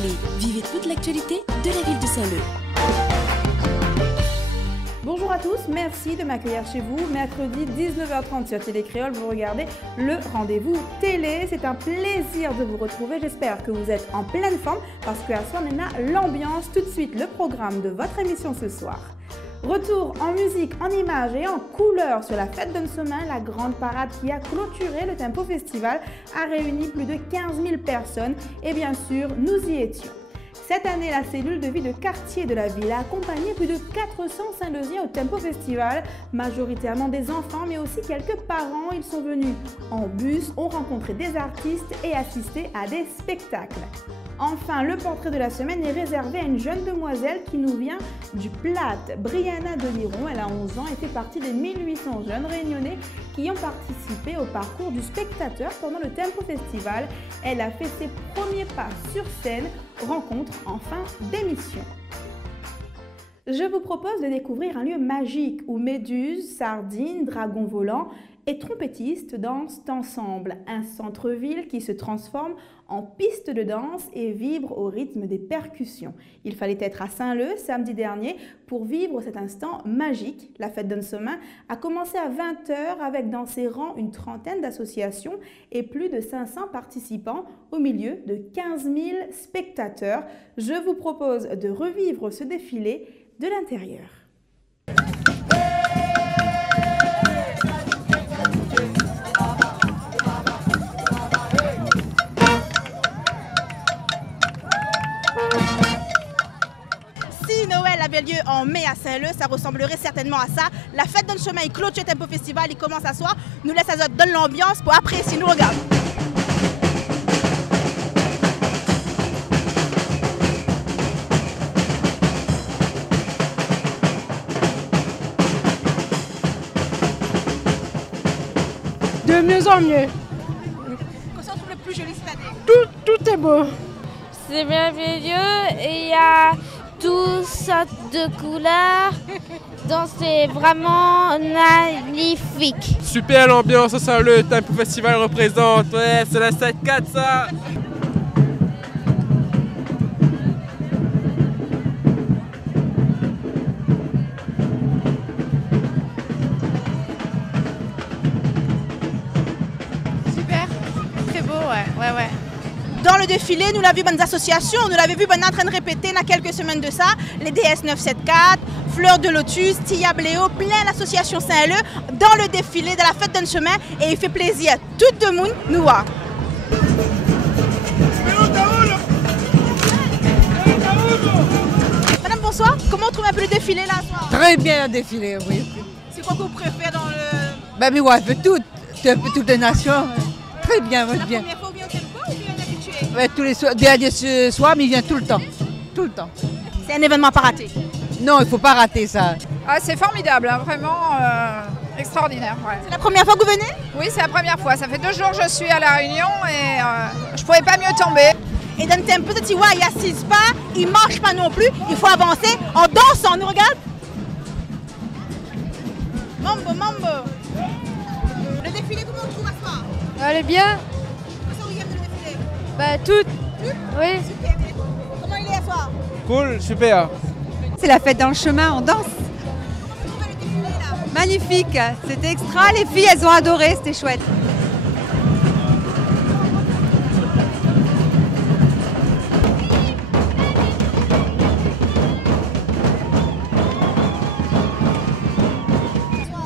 Télé, vivez toute l'actualité de la ville de Saint-Leu. Bonjour à tous, merci de m'accueillir chez vous. Mercredi 19h30 sur Télé Créole, vous regardez le rendez-vous télé. C'est un plaisir de vous retrouver. J'espère que vous êtes en pleine forme parce qu'à soi on a l'ambiance. Tout de suite, le programme de votre émission ce soir. Retour en musique, en images et en couleurs sur la fête d'Ensemin, la grande parade qui a clôturé le Tempo Festival a réuni plus de 15 000 personnes et bien sûr, nous y étions. Cette année, la cellule de vie de quartier de la ville a accompagné plus de 400 Saint-Leusiens au Tempo Festival, majoritairement des enfants mais aussi quelques parents. Ils sont venus en bus, ont rencontré des artistes et assisté à des spectacles. Enfin, le portrait de la semaine est réservé à une jeune demoiselle qui nous vient du Plat, Brianna Deliron. Elle a 11 ans et fait partie des 1800 jeunes réunionnais qui ont participé au parcours du spectateur pendant le Tempo Festival. Elle a fait ses premiers pas sur scène, rencontre en fin d'émission. Je vous propose de découvrir un lieu magique où méduses, sardines, dragons volants et trompettistes dansent ensemble. Un centre-ville qui se transforme en piste de danse et vibre au rythme des percussions. Il fallait être à Saint-Leu samedi dernier pour vivre cet instant magique. La fête d'Ensemin a commencé à 20 h avec dans ses rangs une trentaine d'associations et plus de 500 participants au milieu de 15 000 spectateurs. Je vous propose de revivre ce défilé de l'intérieur. Si Noël avait lieu en mai à Saint-Leu, ça ressemblerait certainement à ça. La fête d'Ensemin, il clôture le Tempo Festival, il commence à soir, nous laisse à donne l'ambiance pour après, si nous regarde. De mieux en mieux. Qu'on se retrouve le plus joli cette année. Tout est beau. C'est merveilleux et il y a toutes sortes de couleurs. Donc c'est vraiment magnifique. Super l'ambiance au Saint-Leu, le Tempo Festival représente. Ouais, c'est la 7-4 ça. Ouais. Dans le défilé, nous l'avons vu bonnes associations, nous l'avons vu bonnes en train de répéter il y a quelques semaines de ça, les DS 974, Fleurs de Lotus, Tia Bléo, plein d'associations Saint-Leu dans le défilé de la fête d'Ensemin et il fait plaisir tout le monde nous voir. Madame, bonsoir, comment on trouve un peu le défilé là ce soir? Très bien le défilé, oui. C'est quoi que vous préférez dans le... Ben mais ouais, un peu toutes les nations. Très bien, moi, bien. La première fois vous venez au Tempo ou bien habitué? Ouais, tous les soirs, dernier soir, mais il vient tout le temps. Tout le temps. C'est un événement pas raté. Non, il ne faut pas rater ça. Ah, c'est formidable, hein, vraiment extraordinaire. Ouais. C'est la première fois que vous venez? Oui, c'est la première fois. Ça fait 2 jours que je suis à La Réunion et je ne pouvais pas mieux tomber. Et dans le Tempo, tu vois, il n'assise pas, il ne marche pas non plus, il faut avancer en dansant. Nous regarde. Mambo. Le défilé, comment on trouve à soir? Elle est bien. Comment vous regardez le défilé? Bah toutes. Oui. Super. Comment il est à soir? Cool, super. C'est la fête dans le chemin, on danse. Comment trouvez le défilé là? Magnifique, c'était extra, les filles elles ont adoré, c'était chouette.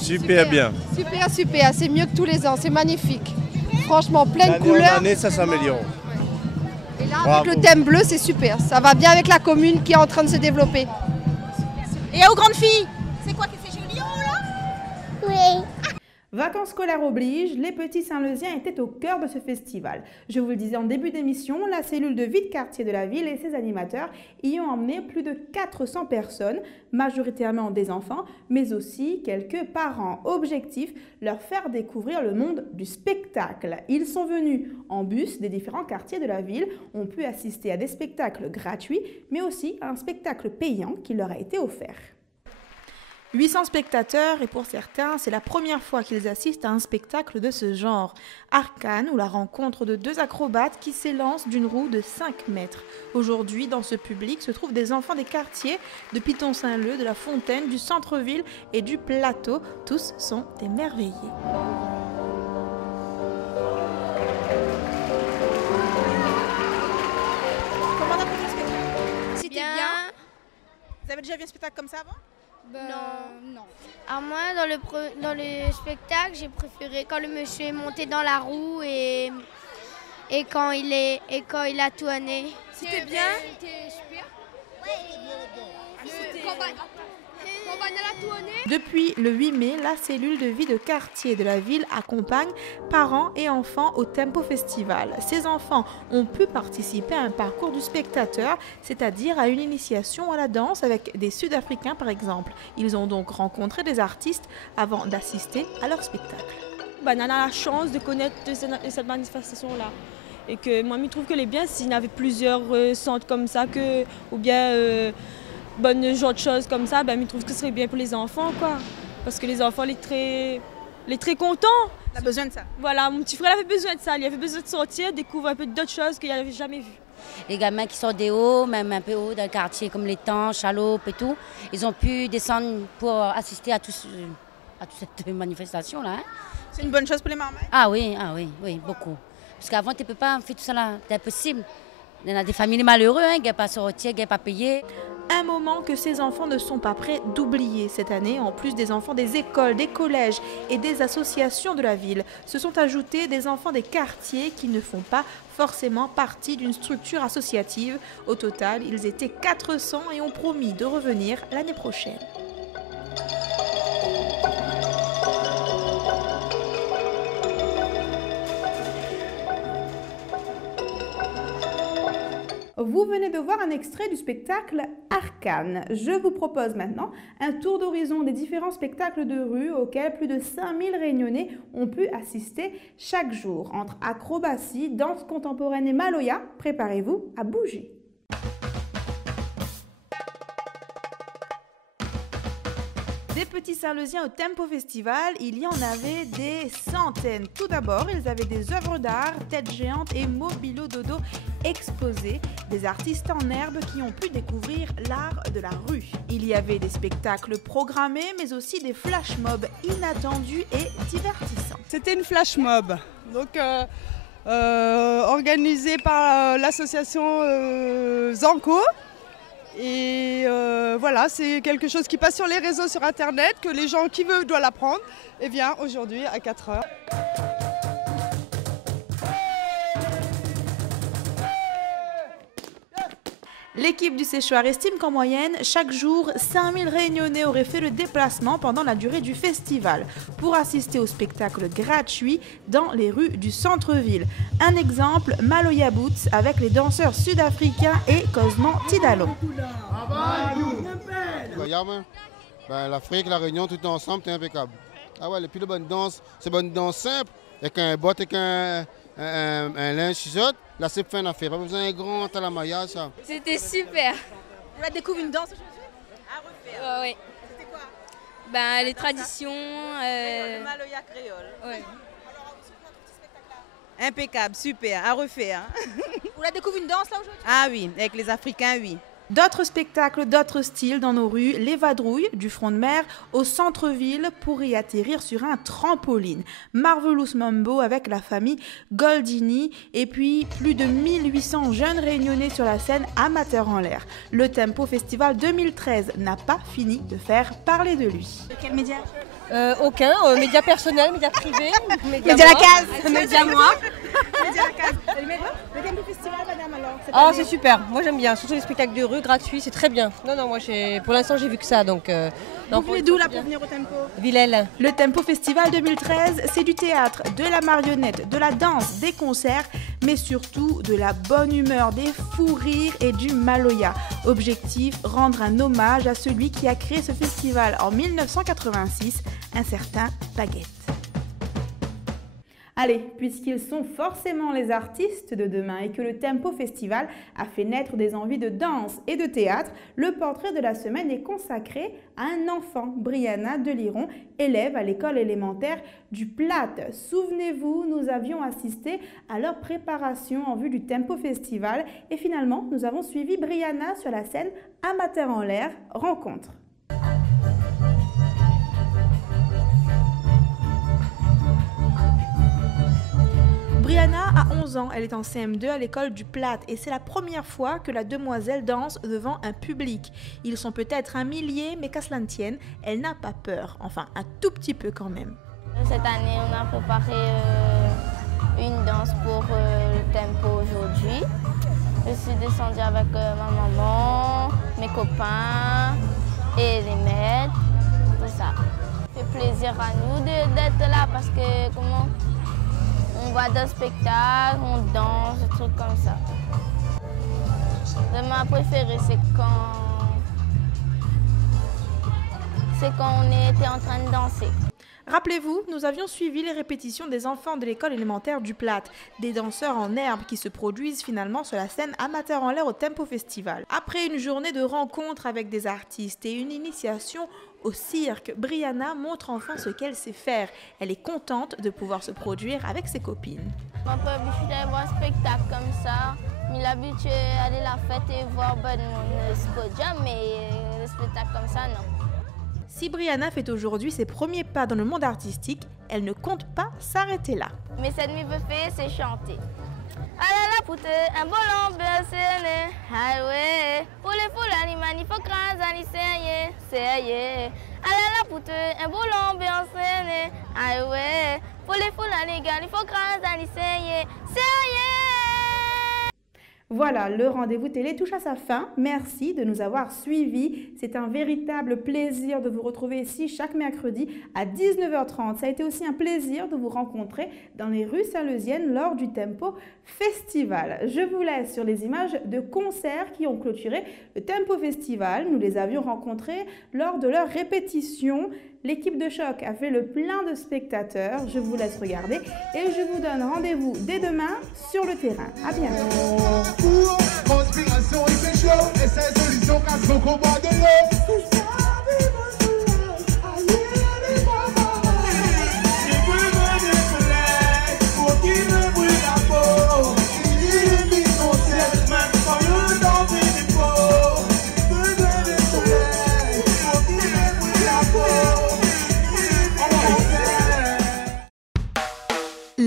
Super bien. Super, c'est mieux que tous les ans, c'est magnifique. Franchement, plein de D'année en couleurs. année, ça s'améliore. Et là, Bravo. avec le thème bleu, c'est super. Ça va bien avec la commune qui est en train de se développer. Et aux grandes filles, c'est quoi que c'est joli en haut là? Oui. Vacances scolaires oblige, les petits Saint-Leusiens étaient au cœur de ce festival. Je vous le disais en début d'émission, la cellule de vie de quartier de la ville et ses animateurs y ont emmené plus de 400 personnes, majoritairement des enfants, mais aussi quelques parents. Objectif, leur faire découvrir le monde du spectacle. Ils sont venus en bus des différents quartiers de la ville, ont pu assister à des spectacles gratuits, mais aussi à un spectacle payant qui leur a été offert. 800 spectateurs et pour certains, c'est la première fois qu'ils assistent à un spectacle de ce genre. Arcane ou la rencontre de deux acrobates qui s'élancent d'une roue de 5 mètres. Aujourd'hui, dans ce public se trouvent des enfants des quartiers de Piton-Saint-Leu, de la Fontaine, du centre-ville et du plateau. Tous sont émerveillés. C'était bien. Vous avez déjà vu un spectacle comme ça avant? Non. Alors moi, dans le spectacle, j'ai préféré quand le monsieur est monté dans la roue et quand il a tourné. C'était bien. C'était super. Depuis le 8 mai, la cellule de vie de quartier de la ville accompagne parents et enfants au Tempo Festival. Ces enfants ont pu participer à un parcours du spectateur, c'est-à-dire à une initiation à la danse avec des Sud-Africains par exemple. Ils ont donc rencontré des artistes avant d'assister à leur spectacle. On a la chance de connaître cette manifestation-là. Et que moi, je trouve que les bien s'il y avait plusieurs centres comme ça, ou bien bonne genre de choses comme ça, je trouve que ce serait bien pour les enfants, quoi. Parce que les enfants, les très contents. Il a besoin de ça. Voilà, mon petit frère avait besoin de ça. Il avait besoin de sortir, découvrir un peu d'autres choses qu'il n'avait jamais vues. Les gamins qui sortent des hauts, même un peu haut dans le quartier, comme les Temps, Chalope et tout, ils ont pu descendre pour assister à toute cette manifestation-là. Hein. C'est une bonne chose pour les mamans? Ah oui, beaucoup. Parce qu'avant, tu ne peux pas faire tout ça là, c'est impossible. Il y en a des familles malheureuses, qui n'ont pas sorti, qui n'ont pas payé. Un moment que ces enfants ne sont pas prêts d'oublier cette année, en plus des enfants des écoles, des collèges et des associations de la ville. Se sont ajoutés des enfants des quartiers qui ne font pas forcément partie d'une structure associative. Au total, ils étaient 400 et ont promis de revenir l'année prochaine. Vous venez de voir un extrait du spectacle Arcane. Je vous propose maintenant un tour d'horizon des différents spectacles de rue auxquels plus de 5000 Réunionnais ont pu assister chaque jour. Entre acrobatie, danse contemporaine et maloya, préparez-vous à bouger. Des petits Saint-Leusiens au Tempo Festival, il y en avait des centaines. Tout d'abord, ils avaient des œuvres d'art, têtes géantes et mobilo dodo exposés, des artistes en herbe qui ont pu découvrir l'art de la rue. Il y avait des spectacles programmés, mais aussi des flash mobs inattendus et divertissants. C'était une flash mob, donc organisée par l'association Zanco. Et voilà, c'est quelque chose qui passe sur les réseaux, sur Internet, que les gens qui veulent doivent l'apprendre. Et bien aujourd'hui à 4 h. L'équipe du séchoir estime qu'en moyenne, chaque jour, 5000 Réunionnais auraient fait le déplacement pendant la durée du festival pour assister au spectacle gratuit dans les rues du centre-ville. Un exemple, Maloya Boots avec les danseurs sud-africains et Cosmo Tidalo. L'Afrique, la Réunion, tout ensemble, c'est impeccable. Ah ouais, et puis la bonne danse, c'est bonne danse simple, avec un bot, avec un linge chisote. Là, c'est fin d'affaire. Pas besoin d'un grand talamaya, ça. C'était super. Vous la découvrez une danse aujourd'hui à refaire? Oui. C'était quoi? Les traditions. Le maloya créole. Ouais. Alors, c'est quoi votre petit spectacle-là? Impeccable, super, à refaire. Vous la découvrez une danse là aujourd'hui? Ah oui, avec les Africains, oui. D'autres spectacles, d'autres styles dans nos rues, les vadrouilles du front de mer au centre-ville pour y atterrir sur un trampoline. Marvelous Mambo avec la famille Goldini et puis plus de 1800 jeunes réunionnais sur la scène amateurs en l'air. Le Tempo Festival 2013 n'a pas fini de faire parler de lui. De quel média? Aucun, média personnel, média privé, média la case, média moi. Média la case. Le Tempo Festival, madame, alors? Ah, c'est super, moi j'aime bien, surtout les spectacles de rue gratuits, c'est très bien. Non, moi pour l'instant j'ai vu que ça, donc... Vous venez d'où là pour venir au Tempo? Villèle. Le Tempo Festival 2013, c'est du théâtre, de la marionnette, de la danse, des concerts, mais surtout de la bonne humeur, des fous rires et du maloya. Objectif, rendre un hommage à celui qui a créé ce festival en 1986, un certain Baguette. Allez, puisqu'ils sont forcément les artistes de demain et que le Tempo Festival a fait naître des envies de danse et de théâtre, le portrait de la semaine est consacré à un enfant, Brianna Deliron, élève à l'école élémentaire du Platte. Souvenez-vous, nous avions assisté à leur préparation en vue du Tempo Festival et finalement, nous avons suivi Brianna sur la scène Amateur en l'air, rencontre. Brianna a 11 ans, elle est en CM2 à l'école du Platte et c'est la première fois que la demoiselle danse devant un public. Ils sont peut-être un millier, mais qu'à cela ne tienne, elle n'a pas peur, enfin un tout petit peu quand même. Cette année, on a préparé une danse pour le Tempo aujourd'hui. Je suis descendue avec ma maman, mes copains et les maîtres, tout ça. Ça fait plaisir à nous d'être là parce que on voit des spectacles, on danse, des trucs comme ça. Ma préférée, c'est quand on était en train de danser. Rappelez-vous, nous avions suivi les répétitions des enfants de l'école élémentaire du Platte, des danseurs en herbe qui se produisent finalement sur la scène Amateur en l'air au Tempo Festival. Après une journée de rencontres avec des artistes et une initiation au cirque, Brianna montre enfin ce qu'elle sait faire. Elle est contente de pouvoir se produire avec ses copines. Je suis pas habituée à voir un spectacle comme ça, mais l'habitude d'aller à la fête et voir mon podium, mais le spectacle comme ça, non. Si Brianna fait aujourd'hui ses premiers pas dans le monde artistique, elle ne compte pas s'arrêter là. Mais cette nuit veut faire, c'est chanter. Alala pute, un bolon bercene, highway. Pour les foules animales, il faut craser, c'est alala pute, un bolon bercene, highway. Pour les foules animales, il faut craser, c'est Voilà, le rendez-vous télé touche à sa fin. Merci de nous avoir suivis. C'est un véritable plaisir de vous retrouver ici chaque mercredi à 19h30. Ça a été aussi un plaisir de vous rencontrer dans les rues saint-leusiennes lors du Tempo Festival. Je vous laisse sur les images de concerts qui ont clôturé le Tempo Festival. Nous les avions rencontrés lors de leur répétition. L'équipe de choc a fait le plein de spectateurs. Je vous laisse regarder et je vous donne rendez-vous dès demain sur le terrain. À bientôt.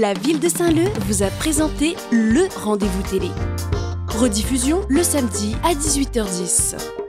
La ville de Saint-Leu vous a présenté le rendez-vous télé. Rediffusion le samedi à 18h10.